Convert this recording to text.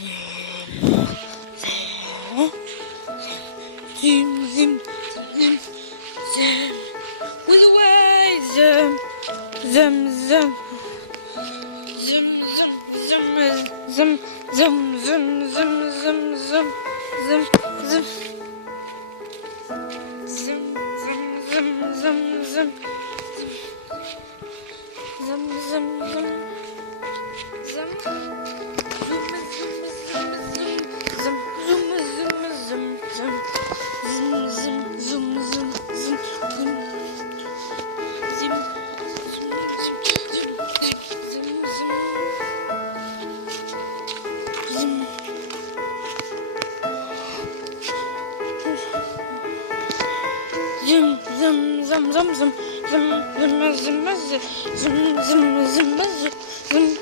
Zoom, zoom, zoom, zoom. With away, zoom, zoom, zoom. Zoom, zoom, zoom, zoom, zoom, zoom, zoom, zoom, zoom, zoom, zoom. Zoom, zoom, zoom, zoom, zoom. Zoom, zoom, zoom. Zum zum zum zum zum zum zum zum zum zum zum zum